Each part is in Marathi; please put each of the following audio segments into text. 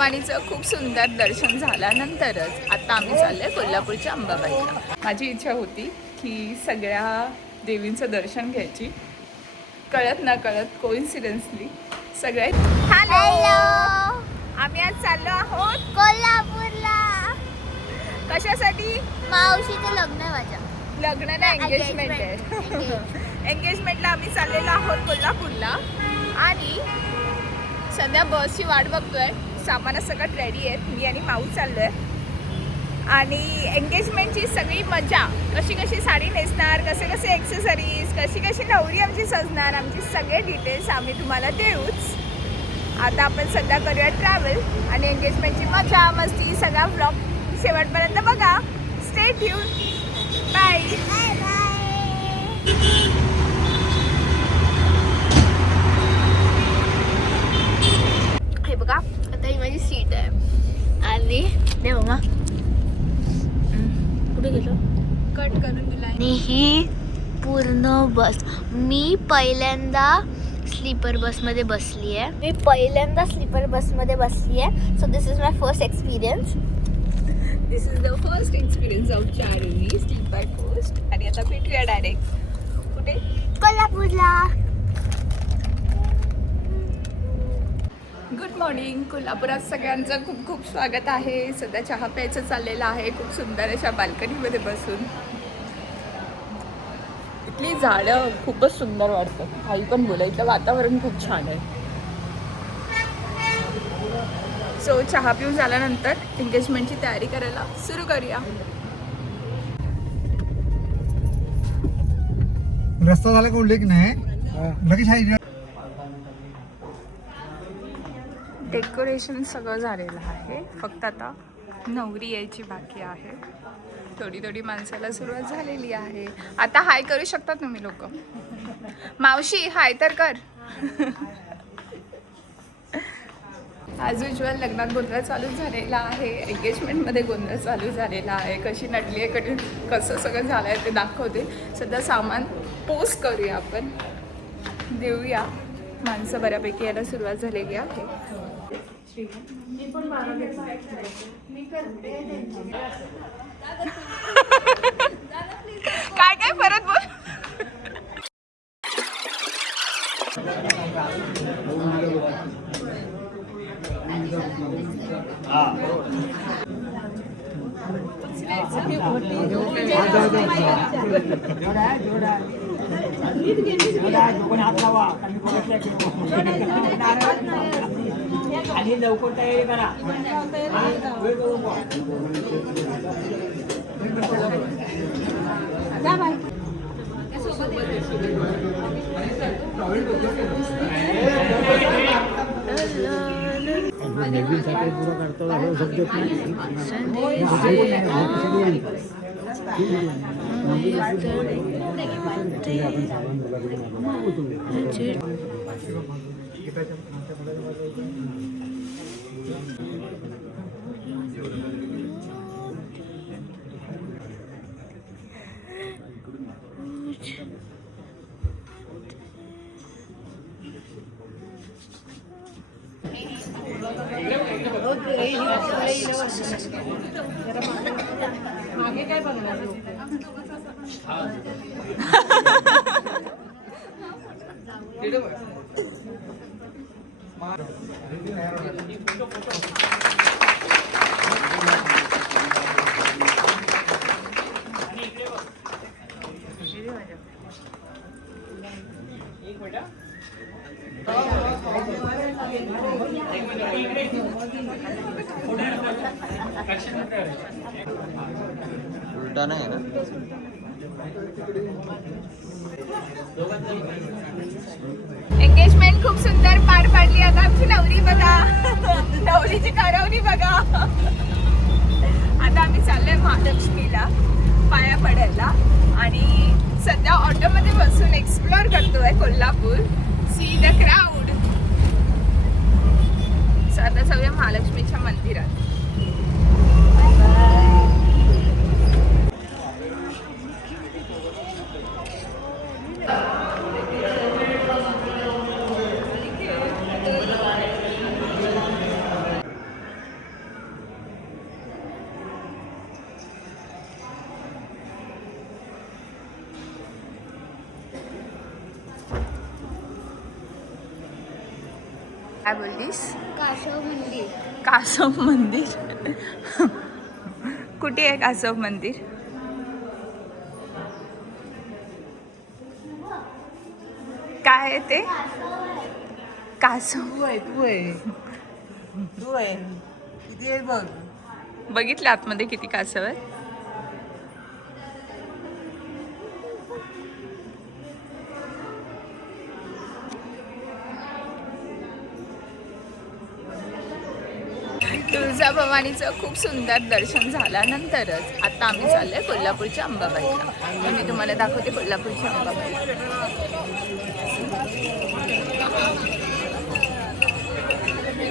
तुळजाभवानीचं खूप सुंदर दर्शन झाल्यानंतरच आता आम्ही चाललोय कोल्हापूरच्या अंबाबाईला. माझी इच्छा होती की सगळ्या देवींचं दर्शन घ्यायची. कळत ना कळत कोइन्सिडेंटली सगळे. हॅलो, आम्ही आज चाललो आहोत कोल्हापूरला. कशासाठी? मावशीचं लग्न आहे माझ्या. लग्न ना एंगेजमेंट आहे. एंगेजमेंटला आम्ही चाललेलो आहोत कोल्हापूरला आणि सध्या बसची वाट बघतोय. सामान सगळं रेडी आहेत. मी आणि माऊ चाललोय आणि एंगेजमेंटची सगळी मजा, कशी कशी साडी नेसणार, कसे कसे एक्सेसरीज, कशी कशी नवरी आमची सजणार, आमची सगळे डिटेल्स आम्ही तुम्हाला देऊच. आता आपण सध्या करूया ट्रॅव्हल आणि एंगेजमेंटची मजा मस्ती सगळा व्लॉग शेवटपर्यंत बघा. Stay tune. Bye bye bye. हे बघा, आता ही माझी सीट आहे आणि दे मम्मा. कुठे गेलो? कट करून दिला. आणि ही पूर्ण बस मी पहिल्यांदा स्लीपर बसमध्ये बसली आहे. So this is my first experience. This is the first experience of चारुनी स्लीपर पोस्ट. आणि आता भेटूया डायरेक्ट कुठे? कोल्हापूरला. Good morning. कोल्हापुरात सगळ्यांचं खूप खूप स्वागत आहे. सध्या चहा प्यायचं चाललेलं आहे खूप सुंदर अशा बाल्कनीमध्ये बसून. इथली झाडं खूपच सुंदर वाटतं. काही पण बोला, इथलं वातावरण खूप छान आहे. सो चहा पिऊन झाल्यानंतर एंगेजमेंटची तयारी करायला सुरू करूया. रस्ता झाला का की नाही लगेच. डेकोरेशन सगळं झालेलं आहे. फक्त आता नवरी यायची बाकी आहे. थोडी थोडी माणसाला सुरुवात झालेली आहे. आता हाय करू शकता तुम्ही लोक. मावशी हाय तर कर. ॲज युजल लग्नात गोंधळ चालू झालेला आहे. एंगेजमेंटमध्ये गोंधळ चालू झालेला आहे. कशी नटली आहे, कसं सगळं झालं आहे ते दाखवते. सध्या सामान पोस्ट करूया आपण, देऊया. माणसं बऱ्यापैकी यायला सुरुवात झालेली आहे. काय काय परत बोल. आणि लवकर तयारी करा. नवीनसाठी पुरा करतो हो शकतो. मागे काय बघणार? उलटा नाही ना. एंगेजमेंट खूप सुंदर पार पाडली. आता आमची नवरी बघा, नवरीची करवली बघा. आता आम्ही चाललोय महालक्ष्मीला पाया पडायला आणि सध्या ऑटोमध्ये बसून एक्सप्लोर करतोय कोल्हापूर. See the crowd. आता सगळ्या महालक्ष्मीच्या मंदिरात. काय बोललीस? कासव मंदिर. कासव मंदिर. कुठे आहे कासव मंदिर? काय आहे ते? कासव. तू आहे किती आहे बघ. बघितलं आतमध्ये किती कासव आहेत? तुळजाभवानीचं खूप सुंदर दर्शन झाल्यानंतरच आता आम्ही चाललोय कोल्हापूरच्या अंबाबाईला. मी तुम्हाला दाखवते कोल्हापूरच्या अंबाबाई.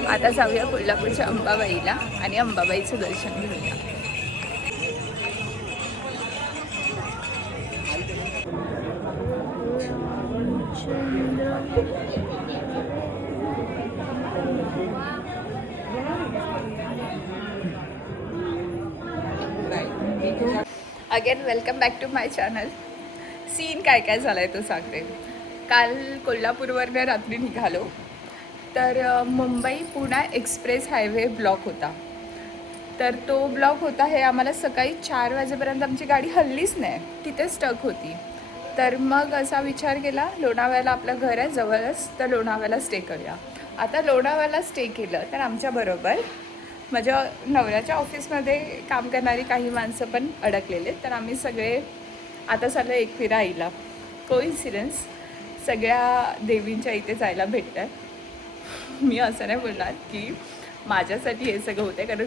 आता जाऊया कोल्हापूरच्या अंबाबाईला आणि अंबाबाईचं दर्शन घेऊया. Again welcome back to my channel. Scene काय काय झालं आहे तो सांगते. काल कोल्हापूरवरनं रात्री निघालो तर Mumbai Pune express highway block होता. तर तो ब्लॉक होता हे आम्हाला सकाळी 4 वाजेपर्यंत आमची गाडी हल्लीच नाही, तिथे स्टक होती. तर मग असा विचार केला लोणावळ्याला आपलं घर आहे जवळच, तर लोणावळ्याला स्टे करूया. आता लोणावळ्याला स्टे केलं तर आमच्याबरोबर माझ्या नवऱ्याच्या ऑफिसमध्ये काम करणारी काही माणसं पण अडकलेले. तर आम्ही सगळे आता चाललो एकविरा आईला. कोइन्सिडन्स सगळ्या देवींच्या इथे जायला भेटतं. मी असं नाही बोलणार की माझ्यासाठी हे सगळं होतं, कारण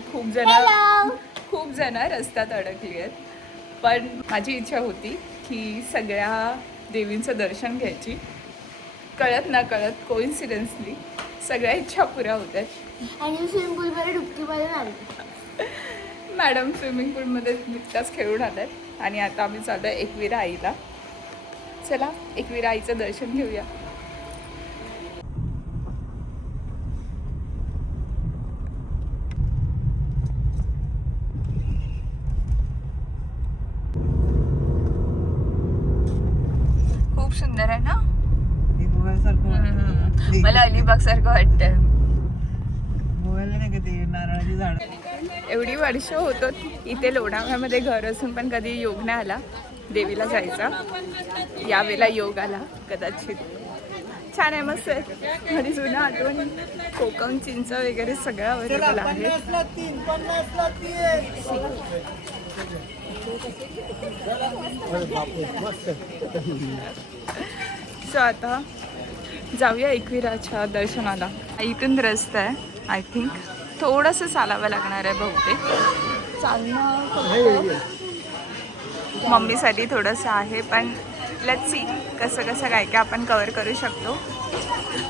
खूप जण रस्त्यात अडकली आहेत. पण माझी इच्छा होती की सगळ्या देवींचं दर्शन घ्यायची. कळत ना कळत कोइन्सिडन्सली सगळ्या इच्छा पुऱ्या होत आहेत. आणि स्विमिंग पूलमध्ये डुबकी मारून आली. मॅडम स्विमिंग पूलमध्ये नुकताच खेळून आल्यात आणि आता आम्ही चाललो आहे एकविरा आईला. चला एकविरा आईचं दर्शन घेऊया. खूप सुंदर आहे ना. मला अलिबाग सारखं वाटतं. गोव्याला नाही का ते नारळाची झाड. एवढी वर्ष होतो इथे लोणावळ्यामध्ये घर असून पण कधी योग नाही आला देवीला जायचा. यावेळेला योग आला कदाचित. छान आहे, मस्त आहे. घरी जुनं आठवण कोकम चिंच वगैरे सगळं अवेलेबल आहे. सो आता जाऊया एकविराच्या दर्शनाला. इथून रस्ता आहे. आय थिंक थोडंसं चालावं लागणार आहे बहुतेक. चालणं फक्त मम्मीसाठी थोडंसं आहे, पण लेट्स सी कसं काय काय आपण कवर करू शकतो.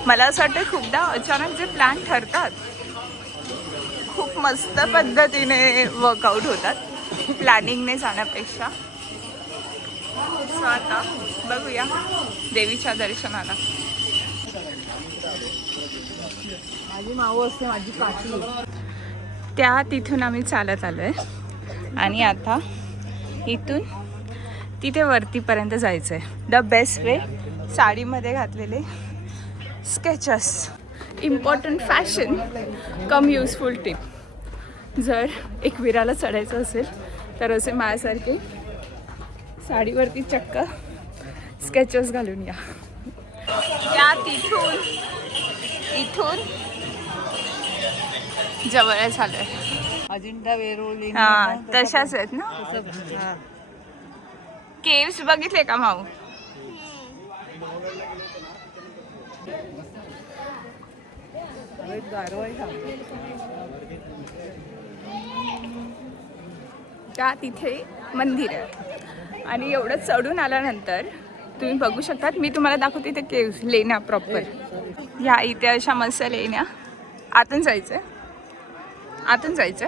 मला असं वाटतं खूपदा अचानक जे प्लॅन ठरतात खूप मस्त पद्धतीने वर्कआउट होतात प्लॅनिंगने जाण्यापेक्षा. सो आता बघूया देवीच्या दर्शनाला. माझी माऊ असते, माझी काकी. त्या तिथून आम्ही चालत आलो आहे आणि आता इथून तिथे वरतीपर्यंत जायचं आहे. द बेस्ट वे साडीमध्ये घातलेले स्केचेस. इम्पॉर्टंट फॅशन कम युजफुल टिप. जर एकविराला चढायचं असेल तर असे माझ्यासारखे साडीवरती चक्क स्केचेस घालून या. त्या तिथून इथून जवळ झालं आहे. अजिंठा वेरूळ हां तशाच आहेत ना. केव्स बघितले का माऊ? त्या तिथे मंदिर आहे आणि एवढं चढून आल्यानंतर तुम्ही बघू शकतात. मी तुम्हाला दाखवते ते केव्स लेण्या प्रॉपर. ह्या इथे अशा मस्त लेण्या. आतून जायचं, आतून जायचं.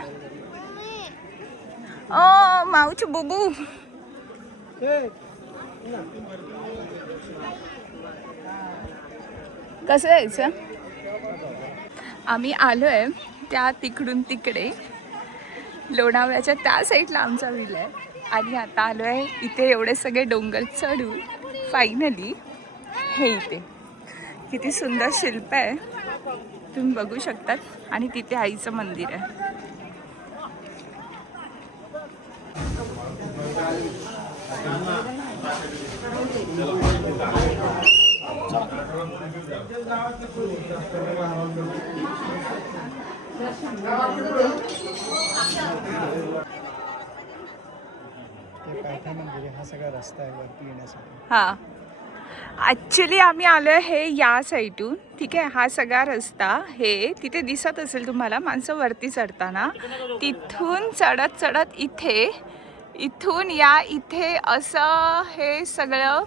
ओ माऊची बुबू. कसं जायचं? आम्ही आलो आहे त्या तिकडून तिकडे लोणावळ्याच्या त्या साईडला आमचा विला आहे आणि आता आलो आहे इथे एवढे सगळे डोंगर चढून फायनली हे इथे. किती सुंदर शिल्प आहे. तुम्ही बघू शकतात. आणि तिथे आईचं मंदिर आहे. ते पायथा मंदिर हा सगळा रस्ता आहे वरती येण्यासाठी. हां, ॲक्च्युली आम्ही आलो आहे हे या साईडून. ठीक आहे, हा सगळा रस्ता हे तिथे दिसत असेल तुम्हाला माणसं वरती चढताना. तिथून चढत चढत इथून या इथे असं हे सगळं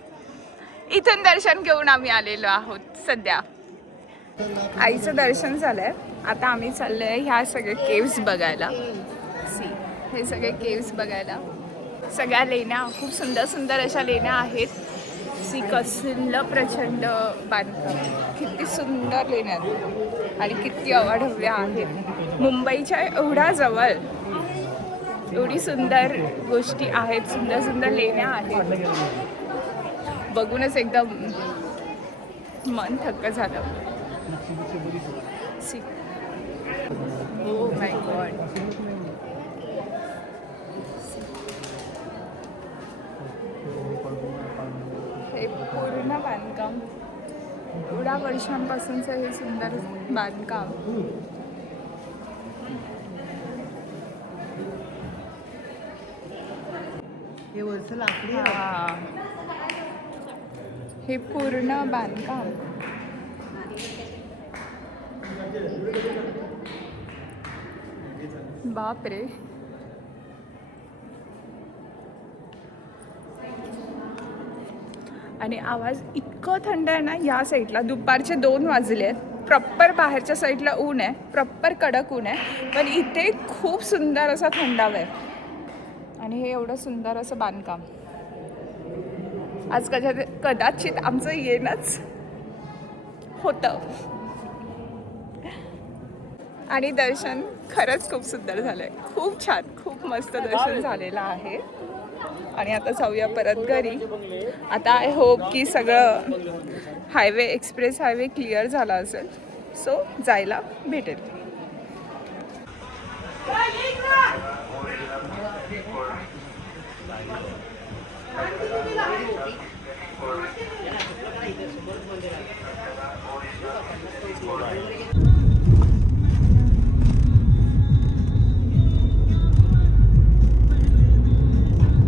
इथून दर्शन घेऊन आम्ही आलेलो आहोत सध्या. आईचं दर्शन झालंय. आता आम्ही चाललोय ह्या सगळे केव्स बघायला. हे सगळे केव्स बघायला. सगळ्या लेण्या खूप सुंदर सुंदर अशा लेण्या आहेत. कसलं प्रचंड बांधकाम, किती सुंदर लेण्या आहेत आणि किती अवाढव्य आहेत. मुंबईच्या एवढ्या जवळ एवढी सुंदर गोष्टी आहेत, सुंदर सुंदर लेण्या आहेत. बघूनच एकदम मन थक्क झालं. Oh my God. हे पूर्ण बांधकाम एवढ्या वर्षांपासूनचं हे सुंदर बांधकाम. हे वरचं लाकडी आहे. हा, हे पूर्ण बांधकाम. बापरे. आणि आवाज इतकं थंड आहे ना या साईडला. दुपारचे 2 वाजले आहेत. प्रॉपर बाहेरच्या साईडला ऊन आहे, प्रॉपर कडक ऊन आहे, पण इथे खूप सुंदर असा थंडावा आहे. आणि हे एवढं सुंदर असं बांधकाम. आज कदाचित आमचं येणंच होतं. आणि दर्शन खरंच खूप सुंदर झालं आहे. खूप छान, खूप मस्त दर्शन झालेलं आहे. आणि आता जाऊया परत घरी. आता आय होप की सगळं हायवे, एक्सप्रेस हायवे क्लिअर झाला असेल, सो जायला भेटेल.